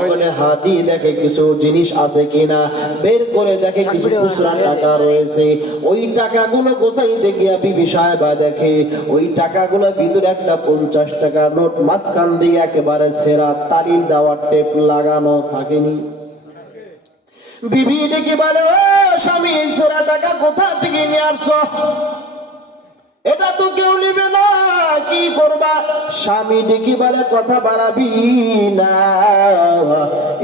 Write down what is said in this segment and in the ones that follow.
পকেটে হাত দিয়ে দেখে কিছু জিনিস আছে কিনা, বের করে দেখে কিছু খুচরা টাকা রয়েছে। ওই টাকাগুলো গোছাইতে গিয়া বিবি সাহেবা দেখে ওই টাকাগুলোর ভিতরে একটা 50 টাকা নোট মাঝখান দিয়ে একেবারে ছেঁড়া, তারির দেওয়া টেপ লাগানো থাকেনি। বিবি ডেকে বলে, ও স্বামী, এই ছেঁড়া টাকা কোথা থেকে নিয়ে আসছো? এটা তো কেউ নিবে না, কি করবা? স্বামী ডেকে বলে, কথা বাড়াবি না,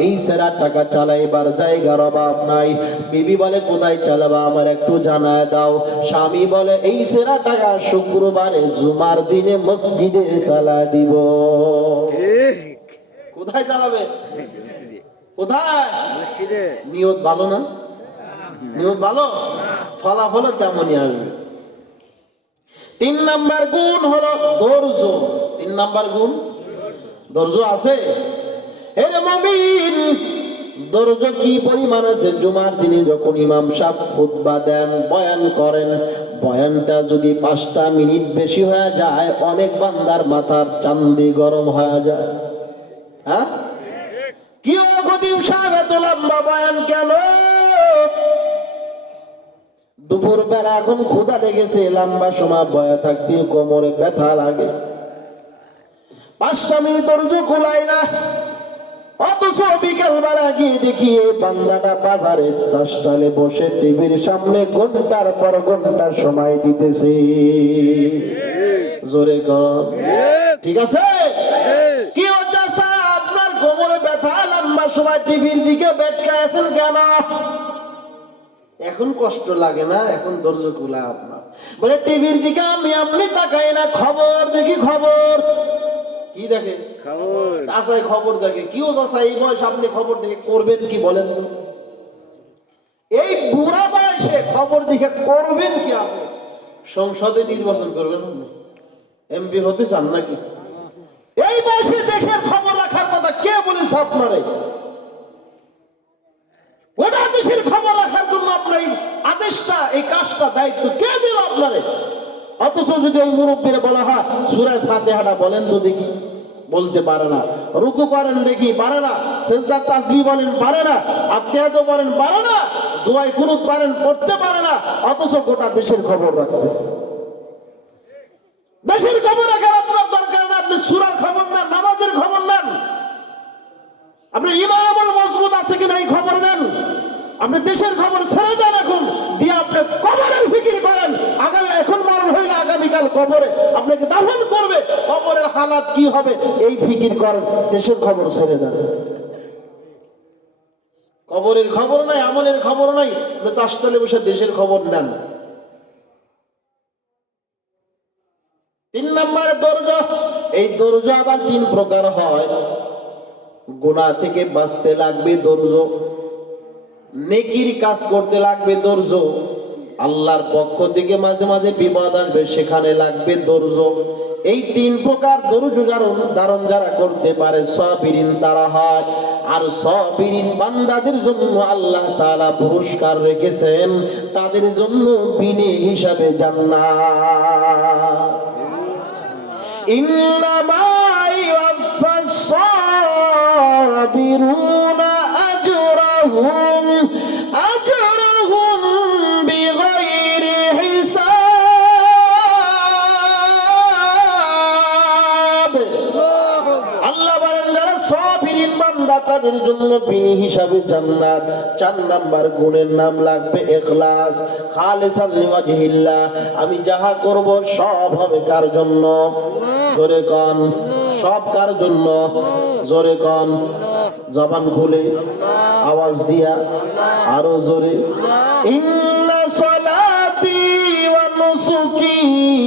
এই ছেঁড়া টাকা চালাইবার জায়গার অভাব নাই। বিবি বলে, কোথায় চালাবা, আমার একটু জানায় দাও। স্বামী বলে, এই ছেঁড়া টাকা শুক্রবারে জুমার দিনে মসজিদে চালায় দিব। কোথায় চালাবে? কোথায়? নিয়ত ভালো না? নিয়ত ভালো, ফলাফল তেমনই আসবে। 3 নাম্বার গুণ হলো ধৈর্য। 3 নাম্বার গুণ ধৈর্য আছে। এরে মুমিন, ধৈর্য কি পরিমাণ আছে? জুমার দিনে যখন ইমাম সাহেব খুতবা দেন, বয়ান করেন, বয়ানটা যদি 5টা মিনিট বেশি হয়ে যায়, অনেক বান্দার মাথার চান্দি গরম হয়ে যায়। হ্যাঁ, কি খতিব সাহেব এত লম্বা বয়ান কেন? দুপুর বেলা এখন ক্ষুধা লেগেছে, লম্বা সময় বয়া থাকতে কোমরে ব্যথা লাগে, 5টা মিনিট ধৈর্য কুলায় না। অথচ বিকেল বেলা গিয়ে দেখি এই বান্দাটা বাজারে চাষটালে বসে টিভির সামনে ঘন্টার পর ঘন্টার সময় দিতেছে। জোরে কর, ঠিক আছে? কি হচ্ছে আপনার কোমরে ব্যথা, লম্বা সময় টিভির দিকে বেটকায় আছেন কেন? এখন কষ্ট লাগে না, এখন ধৈর্য কুলায় আপনার। বলে, টিভির দিকে আমি এমনি তাকাই না, খবর দেখি। খবর কি দেখে? খবর। চাচাই খবর দেখে। কিও চাচা, এই বয়স আপনি খবর দেখে করবেন কি বলেন তো? এই বুড়া বয়সে খবর দেখে করবেন কি? আপনি সংসদে নির্বাচন করবেন, এমপি হতে চান নাকি? এই বয়সে দেশের খবর রাখার কথা কে বলেছে আপনারে? ওটা দেশের খবর রাখার জন্য আপনার এই আদেশটা, এই কাজটা, দায়িত্ব কে দিল আপনারে? অথচ যদি ওই মুরব্বীরা বলা হয়, সূরা ফাতিহাটা বলেন তো দেখি, বলতে পারে না। রুকু করেন দেখি, পারে না। সিজদা তাসবিহ বলেন, পারে না। আত্তাহিয়াত বলেন, পারে না। দোয়ায়ে কুনুত পারেন, পড়তে পারে না। অথচ গোটা দেশের খবর রাখতেছে। দেশের খবর রাখার আপনার দরকার না। আপনি সূরার খবর নেন, নামাজের খবর নেন, আপনার ঈমান আমল মজবুত আছে কিনা এই খবর নেন। আপনি দেশের খবর ছেড়ে দেন এখন, দিয়ে আপনি কবরের ফিকির করেন। আগামী এখন মরণ হইলে আগামীকাল কবরে আপনাকে দাফন করবে, কবরের হালাত কি হবে এই ফিকির করেন। দেশের খবর ছেড়ে দেন। কবরের খবর নাই, আমলের খবর নাই, চাষতলে বসে দেশের খবর নেন। 3 নম্বরে ধৈর্য। এই ধৈর্য আবার 3 প্রকার হয়। গুনাহ থেকে বাঁচতে লাগবে ধৈর্য, নেকির কাজ করতে লাগবে ধৈর্য, আল্লাহর পক্ষ থেকে মাঝে মাঝে বিপদ আসবে, সেখানে লাগবে ধৈর্য। এই 3 প্রকার ধৈর্য ধারণ যারা করতে পারে সাবিরিন তারা হয়। আর সাবিরিন বান্দাদের জন্য আল্লাহ তাআলা পুরস্কার রেখেছেন, তাদের জন্য বিনে হিসাবে জান্নাত। ইন্নামা ইউওয়াফাস সাবিরুনা আজরাহুম বিগাইরি হিসাব। আল্লাহ বলেন, যারা সাবিরিন বান্দা তাদের জন্য বিনি হিসাবে জান্নাত। 4 নাম্বার গুণের নাম লাগবে ইখলাস, খালিসান লিওয়াজহিল্লাহ। আমি যাহা করব সব হবে কার জন্য? জোরে কোন, সব কার জন্য? জোরে কোন, জবান খুলে আওয়াজ দিয়া আরো জোরে। ইন্না সালাতি ওয়া নুসুকি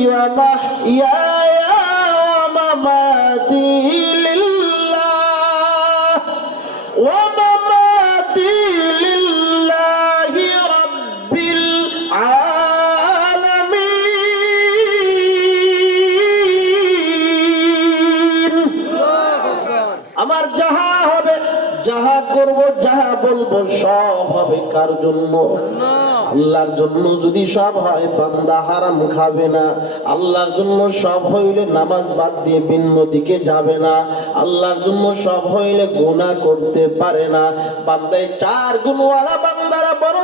ওয়া মাহইয়ায়া ওয়া মামাতি লিল্লাহ ওয়া মামাতি লিল্লাহি রাব্বিল আলামিন। আমার যাহা হবে, যাহা করব, যাহা বলবো সব হবে কার জন্য? আল্লাহর জন্য যদি সব হয় বান্দা হারাম খাবে না, আল্লাহর জন্য সব হইলে নামাজ বাদ দিয়ে ভিন্ন দিকে যাবে না, আল্লাহর জন্য সব হইলে গুনাহ করতে পারে না। বান্দায় 4 গুণওয়ালা বান্দারা বড়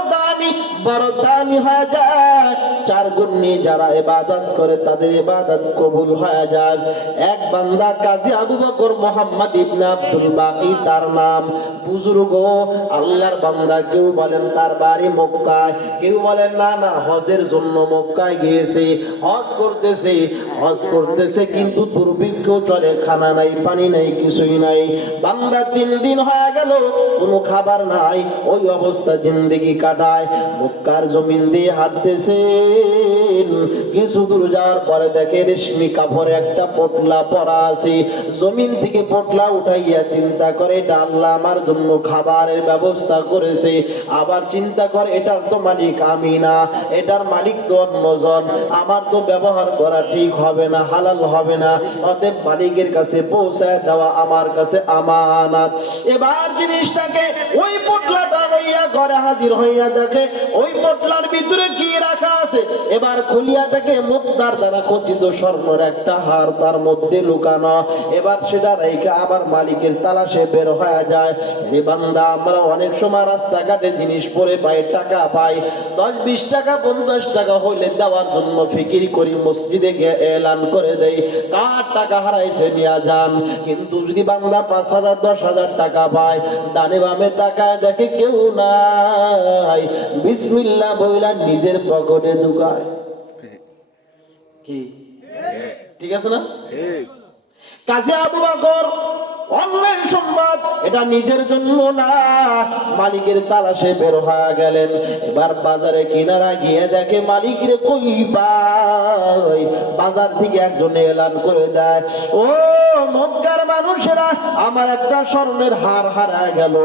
দামি হয়ে যায়। 4 গুণ নিয়ে যারা ইবাদত করে তাদের ইবাদত কবুল হয়ে যায়। এক বান্দা কাজী আবু বকর মুহাম্মদ ইবনে আব্দুল বাকি তার নাম, বুজুর্গ আল্লাহর বান্দা। কেউ বলেন তার বাড়ি মক্কায়, কেউ বলেন না না হজের জন্য মক্কায় গিয়েছে, হজ করতেছে কিন্তু দুর্ভিক্ষ চলে, খানা নাই, পানি নাই, কিছুই নাই। বান্দা 3 দিন হয়ে গেল কোনো খাবার নাই, ওই অবস্থা জিন্দেগি কাটায়। মক্কার জমিন দিয়ে হাঁটতেছে, কিছু দূর যাওয়ার পরে দেখে রেশমি কাপড়ে একটা পটলা পরা আছে। জমিন থেকে পটলা উঠাইয়া চিন্তা করে এটা আল্লাহ আমার জন্য খাবারের ব্যবস্থা করেছে। আবার চিন্তা করে এটার তো মালিক আমি না, এটার মালিক তো অন্যজন, আমার তো ব্যবহার করা ঠিক হবে না, হালাল হবে না, অতএব মালিকের কাছে পৌঁছায় দেওয়া আমার কাছে আমানত। এবার জিনিসটাকে ওই পটলাটা লইয়া ঘরে হাজির হইয়া দেখে ওই পটলার ভিতরে কি রাখা আছে। এবার খুলিয়া দেখে মুক্তার দ্বারা খচিত স্বর্ণের একটা হার তার মধ্যে লুকানো। এবার সেটা রেখে আবার মালিকের তালাশে বের হয়ে যায়। রে বান্দা, আমরা অনেক সময় রাস্তাঘাটে জিনিস পরে পাই, টাকা পাই, 10-20 টাকা 50 টাকা হইলে দেওয়ার জন্য ফিকির করি, মসজিদে গিয়ে এলান করে দেই কার টাকা হারাইছে নিয়ে যান। কিন্তু যদি বান্দা 5,000 10,000 টাকা পায়, ডানে বামে তাকায় দেখে কেউ নাই, বিসমিল্লাহ বইলা নিজের পকেটে ঢুকায়। কি ঠিক আছে না? কাজী আবু বকর অন্যের সম্পদ, এটা নিজের জন্য না, মালিকের তালাশে বের হয়ে গেলেন। এবার বাজারে কিনারা গিয়ে দেখে মালিকের কই পাই। বাজার থেকে একজন এলান করে দেয়, ও মক্কার মানুষেরা, আমার একটা স্বর্ণের হার হারায় গেল,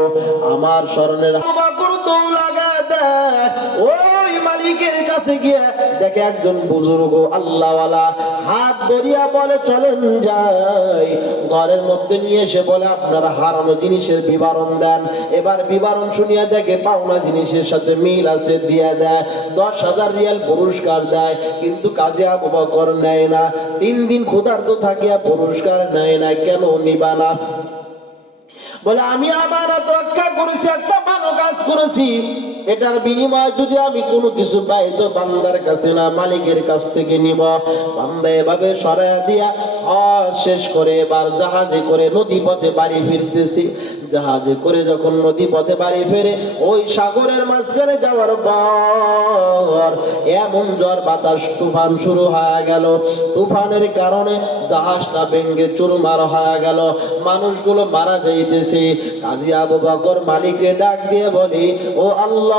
আমার স্বর্ণের বকর দৌড় লাগায় দেয়। ওই মালিকের কাছে গিয়ে দেখে একজন বুজুর্গ আল্লাহওয়ালা হাত ধরিয়া বলে চলেন যাই। ঘরের মধ্যে নিয়ে এসে বলে আপনারা হারানো জিনিসের বিবরণ দেন। এবার বিবরণ শুনিয়া দেখে পাওনা জিনিসের সাথে মিল আছে, দিয়ে দেয়। 10,000 রিয়াল পুরস্কার দেয়, কিন্তু কাজী আবু বকর নেয় না। 3 দিন ক্ষুধার্ত থাকিয়া পুরস্কার নেয় না। কেন নিবা না? বলে আমি আমানত রক্ষা করেছি, একটা ভালো কাজ করেছি, এটার বিনিময়ে যদি আমি কোনো কিছু পাই তো বান্দার কাছে না মালিকের কাছ থেকে নিব। বান্দা এভাবে সরাইয়া দিয়া হজ শেষ করে এবার জাহাজে করে নদী পথে বাড়ি ফিরতেছি। জাহাজে করে যখন নদী পথে বাড়ি ফেরে ওই সাগরের মাঝখানে যাওয়ার পর এমন ঝড় বাতাস তুফান শুরু হয়ে গেল। তুফানের কারণে জাহাজটা ভেঙে চুরমার হয়ে গেল, মানুষগুলো মারা যাইতেছে। কাজী আবু বকর মালিককে ডাক দিয়ে বলি, ও আল্লাহ,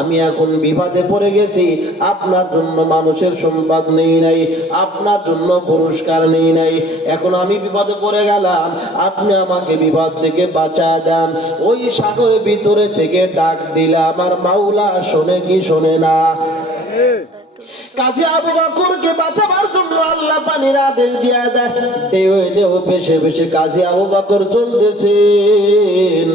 আমি এখন বিপদে পড়ে গেছি, আপনার জন্য মানুষের সম্পদ নেই নাই, আপনার জন্য পুরস্কার নেই নাই, এখন আমি বিপদে পড়ে গেলাম, আপনি আমাকে বিপদ থেকে বাঁচা দেন। ওই সাগরের ভিতরে থেকে ডাক দিলে আমার মাওলা শোনে কি শোনে না? কাজী আবু বকরকে বাঁচাবার জন্য আল্লাহ পানির আদেশ দিয়ে দেয়। ঢেউ ভেসে ভেসে কাজী আবু বকর চলতেছেন।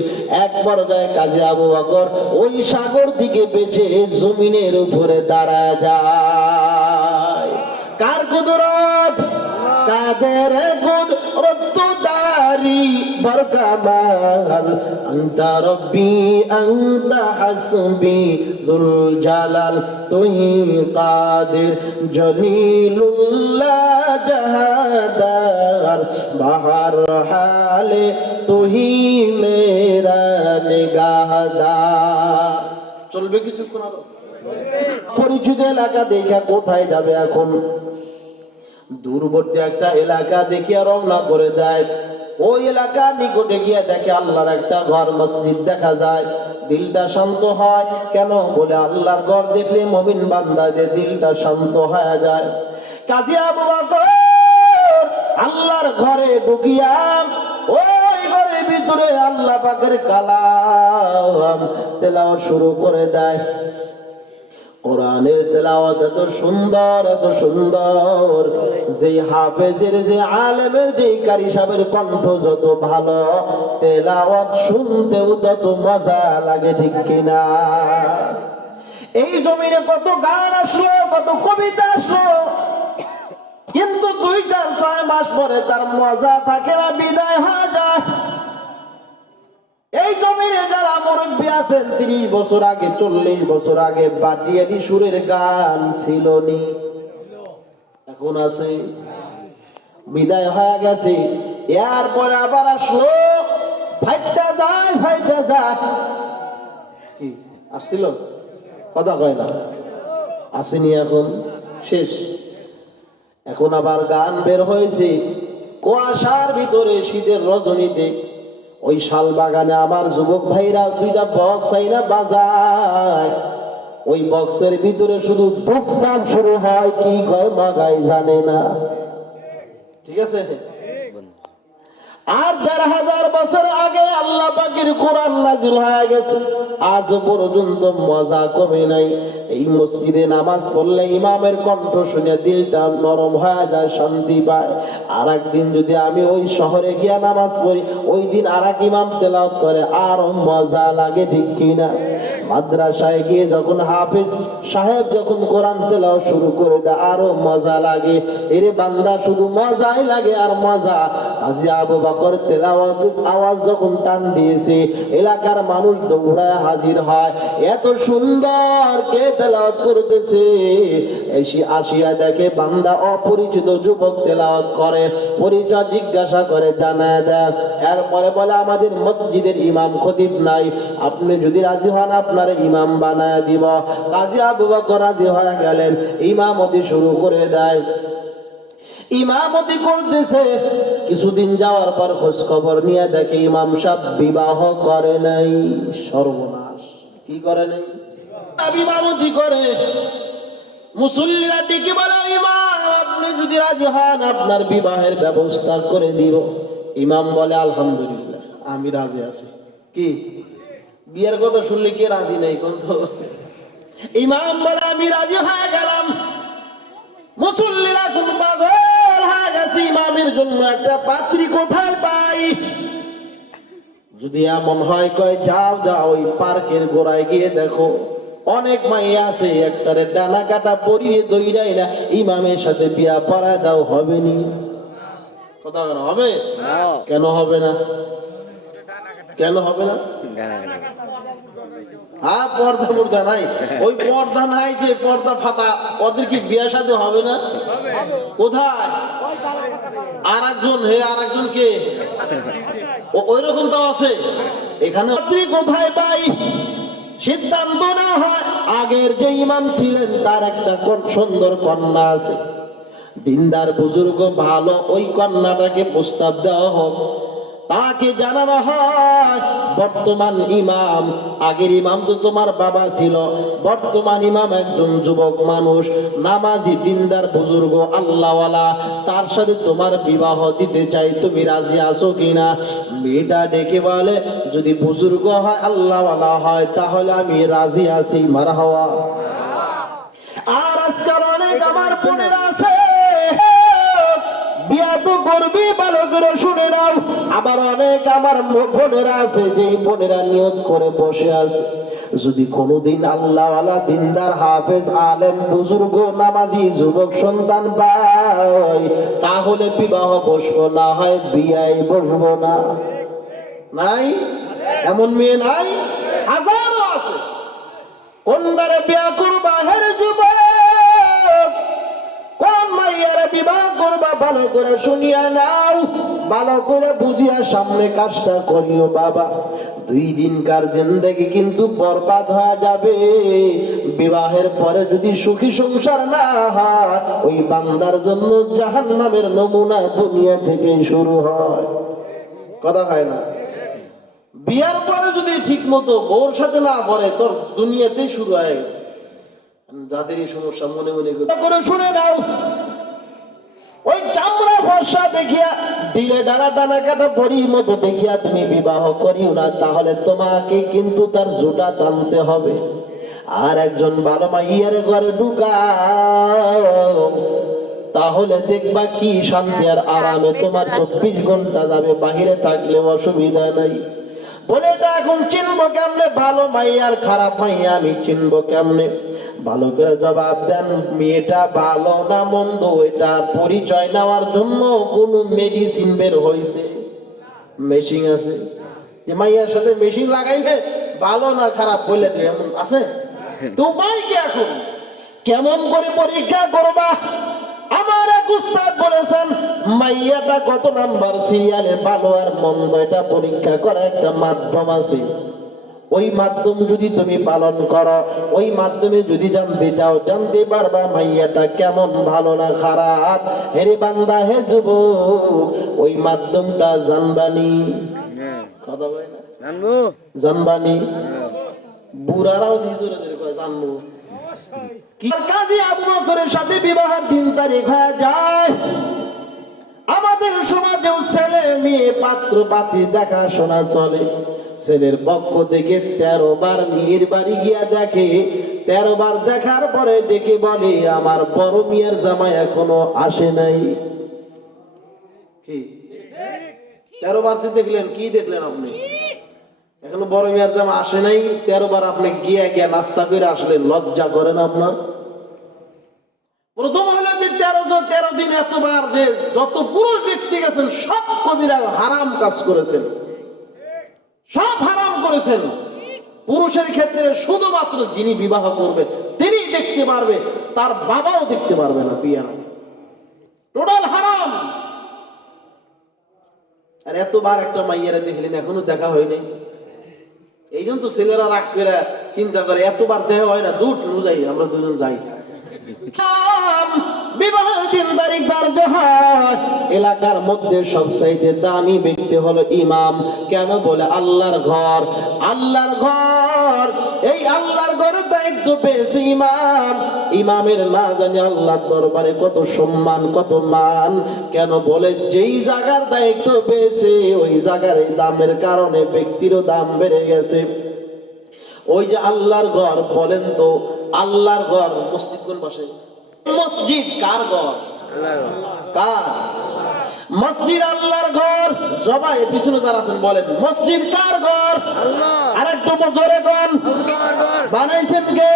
এক পর্যায়ে কাজী আবু বকর ওই সাগর থেকে বেঁচে জমিনের উপরে দাঁড়া যায়। কার কুদরত? কাদের কুদরত দারি বরকামাল, আনতা রব্বি আনতা হাসবি যুল জালাল, তুহি কাদের জলিলুল্লাহ জাহাদার, বাহার হালে তুহি মেরা নিগাহদার। চলবে কিছুক্ষণ আরো? পরিচিত এলাকা দেখা কোথায় যাবে এখন? দূরবর্তী একটা এলাকা দেখিয়া রওনা করে দেয়। ওই এলাকা নিকটে গিয়ে দেখে আল্লাহর একটা ঘর, মসজিদ দেখা যায়। দিলটা শান্ত হয়। কেন? বলে আল্লাহর ঘর দেখলে মুমিন বান্দাদের দিলটা শান্ত হয়ে যায়। কাজী আবু বকর আল্লাহর ঘরে ঢুকিয়া ওই ঘরের ভিতরে আল্লাহ পাকের কালাম তেলাওয়াত শুরু করে দেয়। কোরআন কোরআনের তেলাওয়াত এত সুন্দর, এত সুন্দর, যে হাফেজের, যে আলেমের, যে কারি সাহেবের কণ্ঠ যত ভালো, তেলাওয়াত শুনতেও তত মজা লাগে, ঠিক কিনা? এই জমিনে কত গান আসলো, কত কবিতা আসলো, কিন্তু 2-4-6 মাস পরে তার মজা থাকে না, বিদায় হয়ে যায়। এই জমিনে যারা মুরব্বী আছেন, 30 বছর আগে, 40 বছর আগে বাটিয়ালি সুরের গান ছিল নি? এখন আছে? বিদায় হয়ে গেছে। এরপরে আবার আসলো, ফাইটা যায়, ফাইটা যায়। কি আসছিল? কথা কয় না, আসেনি, এখন শেষ। এখন আবার গান বের হয়েছে, কুয়াশার ভিতরে শীতের রজনীতে ওই শাল বাগানে আমার যুবক ভাইরা 2টা বক্স আইনা বাজায়। ওই বক্সের ভিতরে শুধু ধূপধাপ শুরু হয়, কি কয় মাগাই জানে না, ঠিক আছে? আর 1500 বছর আগে আল্লাহ পাকের কোরআন নাজিল হয়ে গেছে, আজ পর্যন্ত মজা কমে নাই। এই মসজিদে নামাজ পড়লে ইমামের কণ্ঠ শুনে দিলটা নরম হয়ে যায়, শান্তি পায়। আর একদিন যদি আমি ওই শহরে গিয়ে নামাজ পড়ি, ওই দিন আর এক ইমাম তেলাওয়াত করে, আরো মজা লাগে, ঠিক কিনা? মাদ্রাসায় গিয়ে যখন হাফেজ সাহেব যখন কোরআন তেলাওয়াত শুরু করে দেয়, আরো মজা লাগে। এরে বান্দা, শুধু মজাই লাগে আর মজা। কাজী আবু বকর তেলাওয়াত আওয়াজ যখন টান দিয়েছে, এলাকার মানুষ দৌড়ায় হাজির হয়, এত সুন্দর কে তেলাওয়াত করতেছে। এসে আসিয়া দেখে বান্দা অপরিচিত যুবক তেলাওয়াত করে, পরিচয় জিজ্ঞাসা করে, জানায় দেয়। এরপরে বলে, আমাদের মসজিদের ইমাম খতিব নাই, আপনি যদি রাজি হন আপনার ইমাম বানায় দিব। কাজী আবু বকর রাজি হয়ে গেলেন, ইমামতি শুরু করে দেয়। ইমামতি করতেছে, কিছুদিন যাওয়ার পর খোঁজ খবর নিয়ে দেখে ইমাম সাহেব বিবাহ করে নাই। সর্বনাশ! কি করে নাই? ইমামতি করে। মুসল্লিরা ডেকে বলে, ইমাম আপনি যদি রাজি হন আপনার বিবাহের ব্যবস্থা করে দিব। ইমাম বলে, আলহামদুলিল্লাহ, আমি রাজি আছি। কি বিয়ের কথা শুনলে কে রাজি নেই কোন? তো ইমাম বলে, আমি রাজি হয়ে গেলাম। মুসল্লিরা কোন পাগল হয়ে গেছে, ইমামের জন্য একটা পাত্রী কোথায় পাই? যদি এমন হয়, কয় যাও যাও, ওই পার্কের গোড়ায় গিয়ে দেখো, অনেক মাইয়া আছে, একটারে ডানা কাটা পরিয়ে দইরাই না, ইমামের সাথে বিয়া পড়ায় দাও, হবে নি? কথা কেন হবে? কেন হবে না? কেন হবে না? হ্যাঁ, পর্দা পর্দা নাই, ওই পর্দা নাই, যে পর্দা ফাটা, ওদের কি বিয়ে সাথে হবে না? কোথায়? আর একজন, হে আর একজন কে? ওই রকম তো আছে এখানে। কোথায় পাই? সিদ্ধান্ত না হয়, আগের যে ইমাম ছিলেন তার একটা সুন্দর কন্যা আছে, দিনদার বুজুর্গ ভালো, ওই কন্যাটাকে প্রস্তাব দেওয়া হোক। তাকে জানানো হয়, বর্তমান ইমাম, আগের ইমাম তো তোমার বাবা ছিল, বর্তমান ইমাম একজন যুবক মানুষ, নামাজি, দিনদার বুজুর্গ, আল্লাহওয়ালা, তার সাথে তোমার বিবাহ দিতে চাই, তুমি রাজি আছো কিনা? মেয়েটা ডেকে বলে, যদি বুজুর্গ হয়, আল্লাহওয়ালা হয়, তাহলে আমি রাজি আছি, মারহাবা। আর আজকাল অনেক আমার বোনেরা আছে, বিয়া তো করবি, ভালো করে শুনে নাও। আবার অনেক আমার বোনেরা আছে, যে বোনেরা নিয়ত করে বসে আছে, যদি কোনোদিন আল্লাহওয়ালা, দিনদার, হাফেজ, আলেম, বুজুর্গ, নামাজি যুবক সন্তান পাই, তাহলে বিবাহ বসবো, না হয় বিয়ায় বসবো না। নাই? এমন মেয়ে নাই? হাজারো আছে। কোনবারে বিয়া করবা হের যুবক, কোন মাইয়ারে বিবাহ করবা, ভালো করে শুনিয়া নাও, ভালো করে বুঝিয়া সামনে কাজটা করিও বাবা। 2 দিনকার জিন্দেগি কিন্তু বরবাদ হয়ে যাবে। বিবাহের পরে যদি সুখী সংসার না হয়, ওই বান্দার জন্য জাহান্নামের নমুনা দুনিয়া থেকে শুরু হয়। কথা হয় না? বিয়ার পরে যদি ঠিক মতো বউর সাথে না পড়ে, তোর দুনিয়াতেই শুরু হয়ে গেছে। যাদের এই সমস্যা মনে মনে করে শুনে নাও, ওই চামড়া ফর্সা দেখিয়া, দিলে ডানা ডানা কাটা পরির মতো দেখিয়া তুমি বিবাহ করিও না, তাহলে তোমাকে কিন্তু তার জোটা টানতে হবে। আর একজন ভালো মাইয়ার ঘরে ঢুকাও, তাহলে দেখবা কি শান্তি আর আরামে তোমার 24 ঘন্টা যাবে, বাহিরে থাকলে অসুবিধা নাই। বলে এটা এখন চিনবো কেমনে ভালো মাইয়া আর খারাপ মাইয়া আমি চিনবো কেমনে? ভালো করে জবাব দেন, মেয়েটা ভালো না মন্দ এটা পরিচয় নেওয়ার জন্য কোন মেডিসিন বের হয়েছে? মেশিন আছে যে মাইয়ার সাথে মেশিন লাগাইলে ভালো না খারাপ বলে দেবে, এমন আছে? তো উপায় কি এখন? কেমন করে পরীক্ষা করবা? আমার এক উস্তাদ বলেছেন মাইয়াটা কত নাম্বার সিরিয়ালে ভালো আর মন্দ এটা পরীক্ষা করা একটা মাধ্যম আছে। ওই মাধ্যম যদি তুমি পালন করো, ওই মাধ্যমে যদি জানতে চাও, জানতে পারবা মাইয়াটা কেমন ভালো না খারাপ। হেরে বান্দা হে যুবক, ওই মাধ্যমটা জানবানি। কথা বলে না জানবো, জানবানি। বুড়ারাও নিজেরা কয় জানবো। কাজী আবু বকরের সাথে বিবাহের দিন তারিখ হয়ে যায়। আমাদের সমাজেও ছেলে মেয়ে পাত্র পাত্রী দেখাশোনা চলে। ছেলের পক্ষ থেকে 13 বার মেয়ের বাড়ি গিয়া দেখে। 13 বার দেখার পরে ডেকে বলে আমার বড় মেয়ের জামাই এখনো আসে নাই। কি 13 বার দেখলেন? কি দেখলেন আপনি? এখনো বড় মেয়ের জামাই আসে নাই। 13 বার আপনি গিয়া গিয়া নাস্তা করে আসলেন, লজ্জা করেন আপনার? প্রথম হলো যে 13 দিন এতবার যে যত পুরুষ দেখতে গেছেন সব কবিরা হারাম কাজ করেছেন, সব হারাম করেছেন। পুরুষের ক্ষেত্রে শুধুমাত্র যিনি বিবাহ করবে তিনি দেখতে পারবে, তার বাবাও দেখতে পারবে না। বিয়ে টোটাল হারাম। আর এতবার একটা মাইয়ারে দেখলেন এখনো দেখা হয়নি। এই জন্য তো ছেলেরা রাগ করে চিন্তা করে এতবার দেখা হয় না, দুট যাই আমরা দুজন যাই। বিবাহের দিন তারিখ ধার্য হয়। এলাকার মধ্যে সবচাইতে দামি ব্যক্তি হলো ইমাম। কেন? বলে আল্লাহর ঘর, আল্লাহর ঘর। এই আল্লাহর ঘরের দায়িত্ব পেয়েছে ইমাম। ইমামের না জানি আল্লাহর দরবারে কত সম্মান, কত মান। কেন? বলে যেই জায়গার দায়িত্ব পেয়েছে ওই জায়গার এই দামের কারণে ব্যক্তিরও দাম বেড়ে গেছে। ওই যে আল্লাহর ঘর, বলেন তো আল্লাহর ঘর মসজিদ কোন পাশে? মসজিদ কার ঘর? কার? মসজিদ আল্লাহর ঘর। সবাই পিছনে যারা আছেন বলেন মসজিদ কার ঘর? আর একটু জোরে কোন? বানাইছেন কে?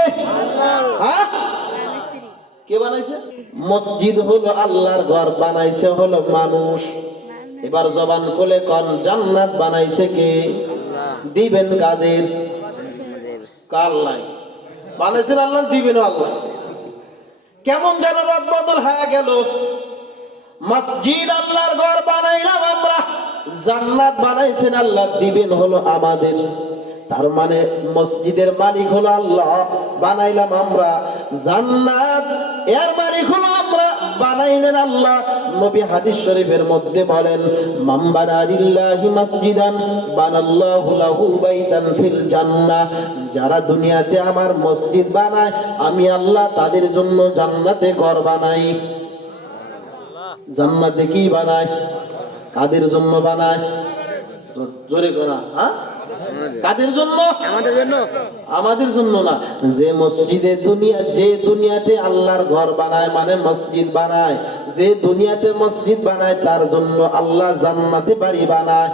কে বানাইছে? মসজিদ হলো আল্লাহর ঘর, বানাইছে হলো মানুষ। এবার জবান খুলে কোন জান্নাত বানাইছে কে? দিবেন কাদের? আল্লাহ বানাইছেন, আল্লাহ দিবেন আল্লাহ। কেমন যেন রদ বদল হয়ে গেল। মসজিদ আল্লাহর ঘর বানাইলাম আমরা, জান্নাত বানাইছেন আল্লাহ, দিবেন হলো আমাদের। তার মানে মসজিদের মালিক হলো আল্লাহ, বানাইলাম আমরা। জান্নাত এর মালিক হলো আমরা, বানাইলেন আল্লাহ। নবী হাদিস শরীফের মধ্যে বলেন মান বানা লিল্লাহি মাসজিদান বানাল্লাহু লাহু বাইতান ফিল জান্নাহ। যারা দুনিয়াতে আমার মসজিদ বানায় আমি আল্লাহ তাদের জন্য জান্নাতে ঘর বানাই। জান্নাতে কি বানায়? কাদের জন্য বানায়? জোরে কোনা। হ্যাঁ, কাদের জন্য? আমাদের জন্য। আমাদের জন্য না। যে মসজিদে যে দুনিয়াতে আল্লাহর ঘর বানায় মানে মসজিদ বানায়, যে দুনিয়াতে মসজিদ বানায় তার জন্য আল্লাহ জান্নাতে বাড়ি বানায়,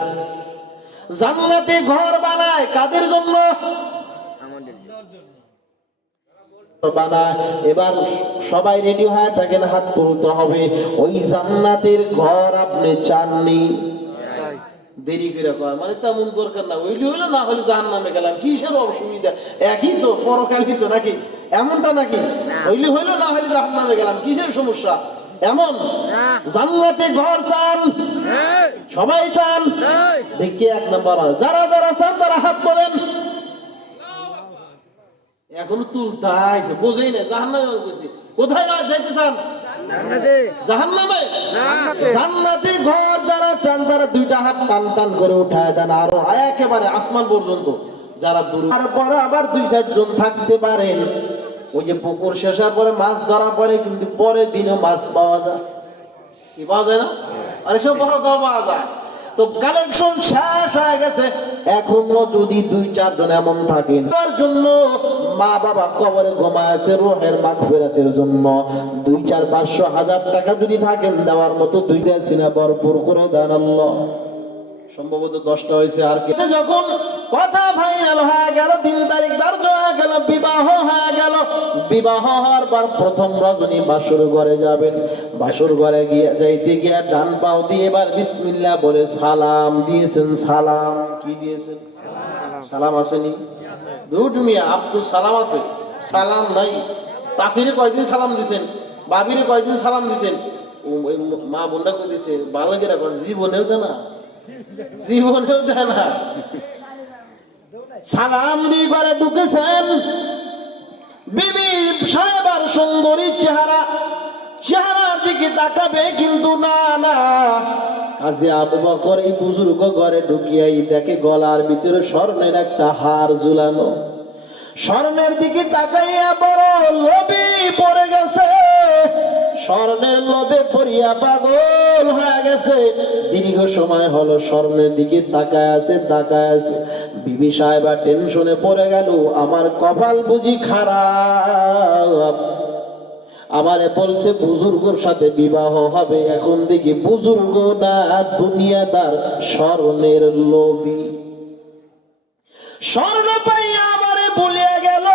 জান্নাতে ঘর বানায়। কাদের জন্য? বানায়। এবার সবাই রেডি হয়ে থাকেন, হাত তুলতে হবে। ওই জান্নাতের ঘর আপনি চাননি? দেরি করে কয় মানে তেমন দরকার না, ওইলি হইলো না হলে জাহান্নামে গেলাম, কিসের অসুবিধা? একই তো, পরকালই তো নাকি? এমনটা নাকি? ওইলি হইলো না হলে জাহান্নামে গেলাম, কিসের সমস্যা? এমন জান্নাতে ঘর চান? সবাই চান? দেখি এক নম্বর যারা যারা চান তারা হাত তোলেন। এখনো তুলতাইছে, বোঝেই না। জাহান্নামে বলছি, কোথায় যাইতে চান? জাহান্নামে। জান্নাতের ঘর যারা চান তারা দুইটা হাত টান টান করে উঠায় দেন, আরো একেবারে আসমান পর্যন্ত। যারা দূর, তারপরে আবার 2-4 জন থাকতে পারেন। ওই যে পুকুর শেষার পরে মাছ ধরা পড়ে, কিন্তু পরের দিনও মাছ পাওয়া যায়। কি পাওয়া যায় না? অনেক সময় পাওয়া যায়। তো কালেকশন শেষ হয়ে গেছে, এখনো যদি 2-4 জন এমন থাকেন তার জন্য মা বাবা কবরে ঘুমায় আছে রূহের মাগফিরাতের জন্য 2, 4, 500, 1000 টাকা যদি থাকেন দেওয়ার মতো দুইটা সিনা ভরপুর করে দেন আল্লাহ। সম্ভবত 10টা হয়েছে আর কি। যখন কথা ফাইনাল হয়ে গেল, 3 তারিখ ধার্য হয়ে গেল, বিবাহ হয়ে গেল। বিবাহ হওয়ার পর প্রথম রজনী বাসর ঘরে যাবেন। বাসর ঘরে যাইতে গিয়া ডান পাও দিয়ে এবার বিসমিল্লাহ বলে সালাম দিয়েছেন। সালাম কি দিয়েছেন? সালাম আসেনি? দুট মিয়া আব্দুল সালাম আছে, সালাম নাই। চাষিরে কয়দিন সালাম দিছেন, বাবিরে কয়দিন সালাম দিছেন, মা বোনরা কই দিছে বালকেরা কয় জীবনেও দেয় না, জীবনেও দেয় না। সালাম দিয়ে ঘরে ঢুকেছেন। বিবি সাহেবার সুন্দরী চেহারার দিকে তাকাবে কিন্তু না না। কাজী আবু বকর এই বুজুর্গ ঘরে ঢুকিয়াই দেখে গলার ভিতরে স্বর্ণের একটা হার ঝুলানো। স্বর্ণের দিকে তাকাইয়া বড় লোভে পড়ে গেছে, স্বর্ণের লোভে পড়িয়া পাগল হয়ে গেছে। দীর্ঘ সময় হলো স্বর্ণের দিকে তাকায় আছে। বিবি সাহেবা টেনশনে পড়ে গেল, আমার কপাল বুঝি খারাপ। আমারে বলছে বুজুর্গর সাথে বিবাহ হবে, এখন দেখি বুজুর্গ না দুনিয়াদার স্বর্ণের লোভী। স্বর্ণ পাইয়া আমারে ভুলিয়া গেল,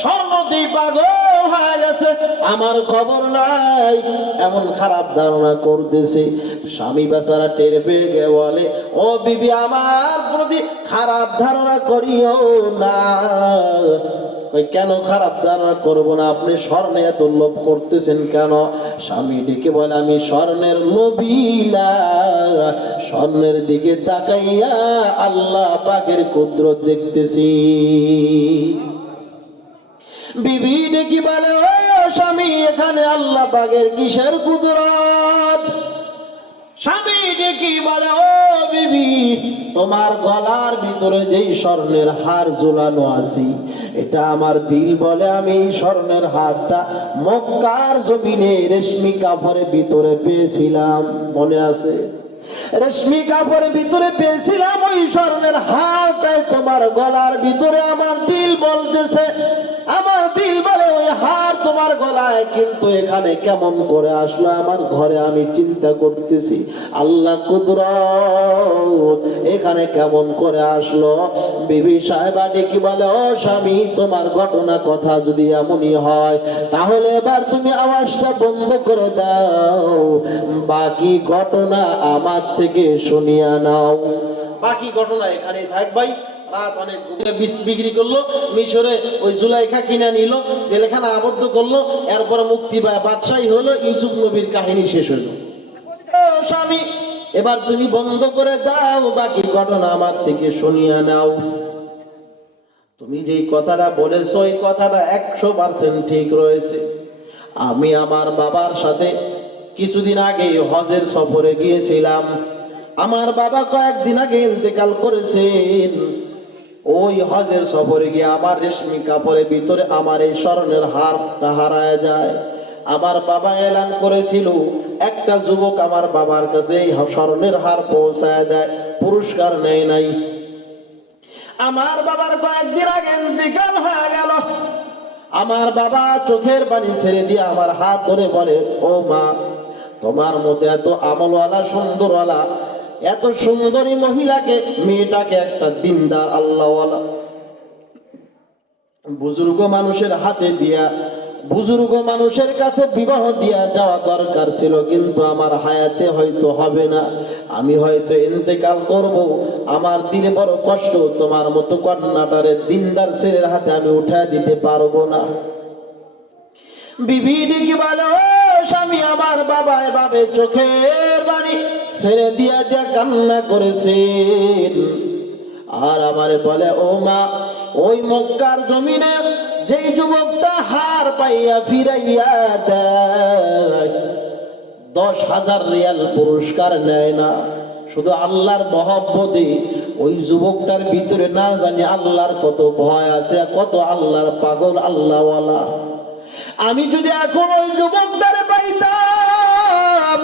স্বর্ণ দিয়ে পাগল হয়ে গেছে, আমার খবর নাই, এমন খারাপ ধারণা করতেছে। স্বামী বেচারা টের পেয়ে গে বলে, ও বিবি আমার প্রতি খারাপ ধারণা করিও না। কেন খারাপ ধারণা করবো না, আপনি স্বর্ণে এত লোভ করতেছেন কেন? স্বামী ডেকে বলে, আমি স্বর্ণের লোভী না, স্বর্ণের দিকে তাকাইয়া আল্লাহ পাকের কুদরত দেখতেছি। বিবি ডেকে বলে, ও স্বামী এখানে আল্লাহ পাকের কিসের কুদরত? স্বামী ডেকে বলে, ও বিবি তোমার গলার ভিতরে যেই স্বর্ণের হার ঝুলানো আছে, এটা আমার দিল বলে আমি এই স্বর্ণের হারটা মক্কার জমিনে রেশমি কাপড়ের ভিতরে পেয়েছিলাম, মনে আছে? রেশমি কাপড়ের ভিতরে পেয়েছিলাম, ওই স্বর্ণের হারটাই তোমার গলার ভিতরে। আমার দিল বলতেছে, আমার দিল বলে ওই হার তোমার গলায়, কিন্তু এখানে কেমন করে আসলো আমার ঘরে? আমি চিন্তা করতেছি আল্লাহ কুদরত, এখানে কেমন করে আসলো? বিবি সাহেবা ডেকে বলে, ও স্বামী তোমার ঘটনা কথা যদি এমনই হয় তাহলে এবার তুমি আওয়াজটা বন্ধ করে দাও, বাকি ঘটনা আমার থেকে শুনিয়া নাও। বাকি ঘটনা এখানেই থাক ভাই। রাত অনেক বিক্রি করলো, মিশরে ওই জুলাইখা কিনে নিল, জেলখানা আবদ্ধ করলো, এরপরে মুক্তি পায় বাদশাহী হলো, ইউসুফ নবীর কাহিনী শেষ হলো। স্বামী এবার তুমি বন্ধ করে দাও, বাকি ঘটনা আমার থেকে শুনিয়া নাও। তুমি যেই কথাটা বলেছো ওই কথাটা 100% ঠিক রয়েছে। আমি আমার বাবার সাথে কিছুদিন আগে হজের সফরে গিয়েছিলাম। আমার বাবা কয়েকদিন আগে ইন্তেকাল করেছেন। ওই হজের সফরে গিয়ে আমার রেশমি কাপড়ের ভিতরে আমার এই স্বর্ণের হারটা হারায় যায়। আমার বাবা এলান করেছিল, একটা যুবক আমার বাবার কাছে এই স্বর্ণের হার পৌঁছায় দেয়, পুরস্কার নেয় নাই। আমার বাবার কয়েকদিন আগে ইন্তেকাল হয়ে গেল। আমার বাবা চোখের পানি ছেড়ে দিয়ে আমার হাত ধরে বলে, ও মা তোমার মধ্যে এত আমলওয়ালা সুন্দরওয়ালা এত সুন্দরী মহিলাকে, মেয়েটাকে একটা দিনদার আল্লাহওয়ালা বুজুর্গ মানুষের হাতে দিয়া, বুজুর্গ মানুষের কাছে বিবাহ দিয়া যাওয়া দরকার ছিল, কিন্তু আমার হায়াতে হয়তো হবে না, আমি হয়তো ইন্তেকাল করব। আমার দিলে বড় কষ্ট, তোমার মতো কন্যাটারে দিনদার ছেলের হাতে আমি উঠায় দিতে পারবো না। বিবি ডেকে বলে, ও স্বামী আমার বাবা এভাবে চোখের পানি ছেড়ে দিয়া দিয়া কান্না করেছেন। আর আমারে বলে, ও মা ওই মক্কার জমিনে যেই যুবকটা হার পাইয়া ফিরাইয়া দেয় 10,000 রিয়াল পুরস্কার নেয় না, শুধু আল্লাহর মহব্বতে ওই যুবকটার ভিতরে না জানি আল্লাহর কত ভয় আছে, কত আল্লাহর পাগল আল্লাহওয়ালা। আমি যদি এখন ওই যুবকটারে পাইতাম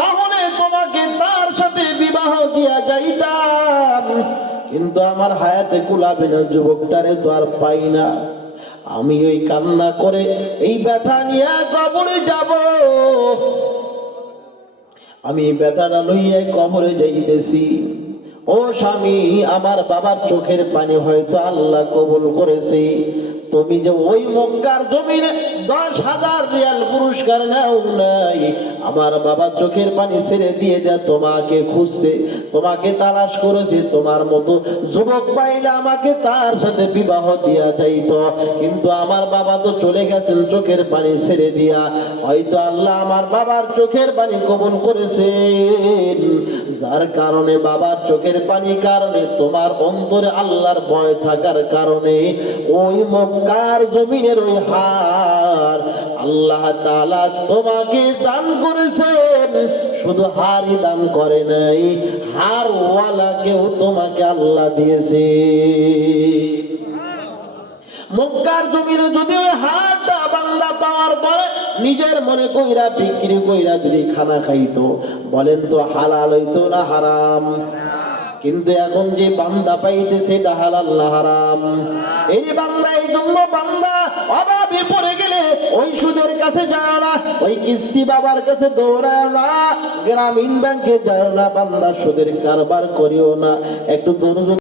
তাহলে তোমাকে তার সাথে বিবাহ দিয়া যাইতাম। কিন্তু আমার হায়াতে কুলাবে না, যুবকটারে তো আর পাই না। আমি ওই কান্না করে এই ব্যথা নিয়ে কবরে যাব, আমি ব্যথাটা লইয়া কবরে যাইতেছি। ও স্বামী, আমার বাবার চোখের পানি হয়তো আল্লাহ কবুল করেছে। তুমি যে ওই মক্কার জমিনে 10,000 রিয়াল পুরস্কার নাও নাই, আমার বাবা চোখের পানি ছেড়ে দিয়ে দেয়, তোমাকে খুঁজছে, তোমাকে তালাশ করেছে, তোমার মতো যুবক পাইলে আমাকে তার সাথে বিবাহ দিয়া যাইতো। কিন্তু আমার বাবা তো চলে গেছেন চোখের পানি ছেড়ে দিয়া। হয়তো আল্লাহ আমার বাবার চোখের পানি কবুল করেছেন, যার কারণে বাবার চোখের পানির কারণে তোমার অন্তরে আল্লাহর ভয় থাকার কারণে ওই মক্কার জমিনের ওই হার আল্লাহ তাআলা তোমাকে দান করেছেন। শুধু হারই দান করে নাই, হার ওয়ালাকেও তোমাকে আল্লাহ দিয়েছে। মক্কার জমিনে যদি ওই হারটা বান্দা পাওয়ার পরে নিজের মনে কইরা বিক্রি কইরা যদি খানা খাইতো, বলেন তো হালাল হইতো না হারাম? কিন্তু এখন যে বান্দা পাইতে সেটা হালাল না হারাম? এই বান্দা, এই জন্য বান্দা অভাবে পড়ে গেলে ওই সুদের কাছে যায় না, ওই কিস্তি বাবার কাছে দৌড়ায় না, গ্রামীণ ব্যাংকে যায় না, বান্দা সুদের কারবার করিও না। একটু দরজা